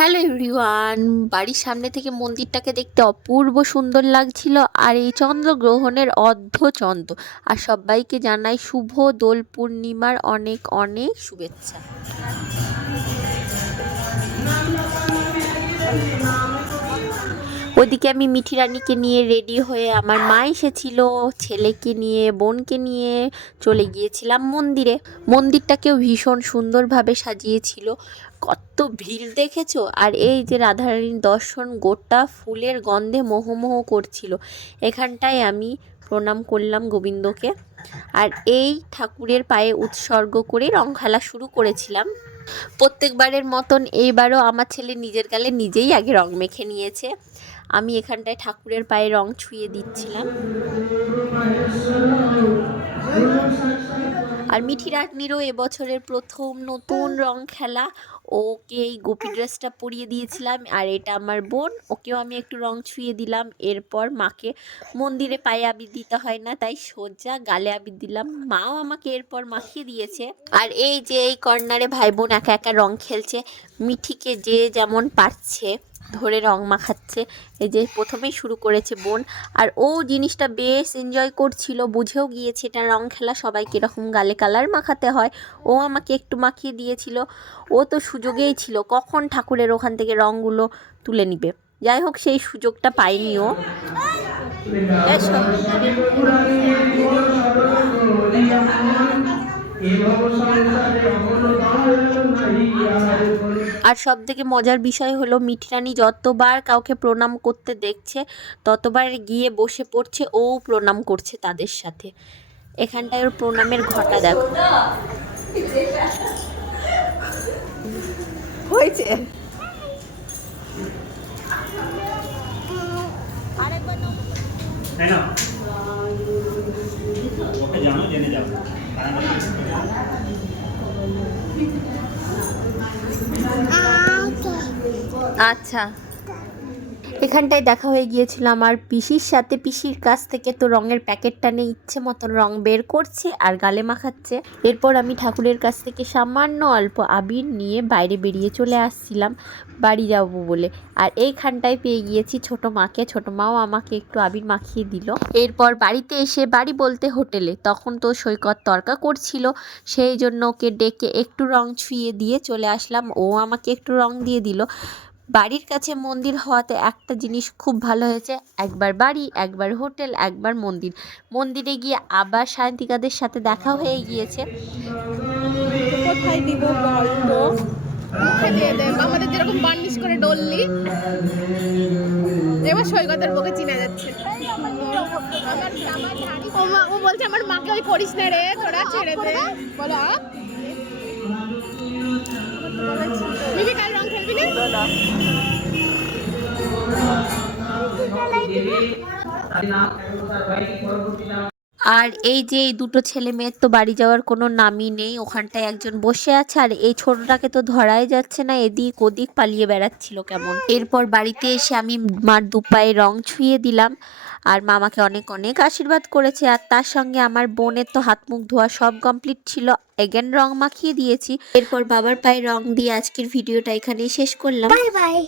Hello everyone, বাড়ির সামনে থেকে মন্দিরটাকে দেখতে অপূর্ব সুন্দর লাগছিল। আর এই চন্দ্রগ্রহণের অর্ধচন্দ্র। আর সবাইকে জানাই শুভ দোল পূর্ণিমার অনেক অনেক শুভেচ্ছা। ওদিকে আমি মিঠি রানীকে নিয়ে রেডি হয়ে, আমার মা এসেছিল, ছেলেকে নিয়ে বোনকে নিয়ে চলে গিয়েছিলাম মন্দিরে। মন্দিরটাকেও ভীষণ সুন্দরভাবে সাজিয়েছিল। কত ভিড় দেখেছো! আর এই যে রাধারানীর দর্শন, গোটা ফুলের গন্ধে মোহমোহ করছিল। এখানটায় আমি প্রণাম করলাম গোবিন্দকে। আর এই ঠাকুরের পায়ে উৎসর্গ করে রং খেলা শুরু করেছিলাম। প্রত্যেকবারের মতন এইবারও আমার ছেলে নিজের গালে নিজেই আগে রং মেখে নিয়েছে। আমি এখানটায় ঠাকুরের পায়ে রং ছুঁয়ে দিচ্ছিলাম। আর মিঠি রানীরও এবছরের প্রথম নতুন রং খেলা। ওকে এই গোপী ড্রেসটা পরিয়ে দিয়েছিলাম। আর এটা আমার বোন, ওকেও আমি একটু রং ছুঁয়ে দিলাম। এরপর মাকে মন্দিরে পায়ে আবির দিতে হয় না, তাই সোজা গালে আবির দিলাম। মাও আমাকে এরপর মাখিয়ে দিয়েছে। আর এই যে এই কর্নারে ভাই বোন একা একা রং খেলছে। মিঠিকে যে যেমন পারছে ধরে রং মাখাচ্ছে। এই যে প্রথমেই শুরু করেছে বোন। আর ও জিনিসটা বেশ এনজয় করছিল, বুঝেও গিয়েছে এটা রং খেলা, সবাইকে এরকম গালে কালার মাখাতে হয়। ও আমাকে একটু মাখিয়ে দিয়েছিল। ও তো সুযোগেই ছিল কখন ঠাকুরের ওখান থেকে রঙগুলো তুলে নিবে। যাই হোক, সেই সুযোগটা পাইনি ও। আর সব থেকে মজার বিষয় হলো, মিঠি রানী যতবার কাউকে প্রণাম করতে দেখছে ততবার গিয়ে বসে পড়ছে, ও প্রণাম করছে তাদের সাথে। এখানটায় ওর প্রণামের ঘটা দেখো। হয়েছে আচ্ছা। এখানটায় দেখা হয়ে গিয়েছিল আমার পিসির সাথে। পিসির কাছ থেকে তো রঙের প্যাকেটটা নিয়ে ইচ্ছে মতন রং বের করছে আর গালে মাখাচ্ছে। এরপর আমি ঠাকুরের কাছ থেকে সামান্য অল্প আবির নিয়ে বাইরে বেরিয়ে চলে আসছিলাম বাড়ি যাব বলে। আর এইখানটায় পেয়ে গিয়েছি ছোট মাকে। ছোট মাও আমাকে একটু আবির মাখিয়ে দিল। এরপর বাড়িতে এসে, বাড়ি বলতে হোটেলে, তখন তো সৈকত তর্কা করছিল, সেই জন্য ওকে ডেকে একটু রং ছুঁয়ে দিয়ে চলে আসলাম। ও আমাকে একটু রং দিয়ে দিল। বাড়ির কাছে মন্দির হওয়াতে একটা জিনিস খুব ভালো হয়েছে, একবার বাড়ি, একবার হোটেল, একবার মন্দির। মন্দিরে গিয়ে আবার সায়ন্তিকাদের সাথে দেখা হয়ে গিয়েছে। কোথায় দিব বলতো? মুখে দিয়ে দেন, আমাদের যেরকম বার্নিশ করে ডললি, এবার সৈকতের বউকে চিনা যাচ্ছে। ও বলছে আমার মাকে ওই করিস না রে, তোরা ছেড়ে দে। বলো মিমি, কাল রং খেলবি না? আর এই যে এই দুটো ছেলে মেয়ের তো বাড়ি যাওয়ার কোনো নামই নেই। ওখানটায় একজন বসে আছে, আর এই ছোটটাকে তো ধরাই যাচ্ছে না, এদিক ওদিক পালিয়ে বেড়াচ্ছিল কেমন। এরপর বাড়িতে এসে আমি মার দুপায়ে রং ছুঁয়ে দিলাম। আর মামাকে অনেক অনেক আশীর্বাদ করেছে। আর তার সঙ্গে আমার বোনের তো হাত মুখ ধোয়া সব কমপ্লিট ছিল, এগেন রং মাখিয়ে দিয়েছি। এরপর বাবার পায়ে রং দিয়ে আজকের ভিডিওটা এখানেই শেষ করলাম। Bye bye.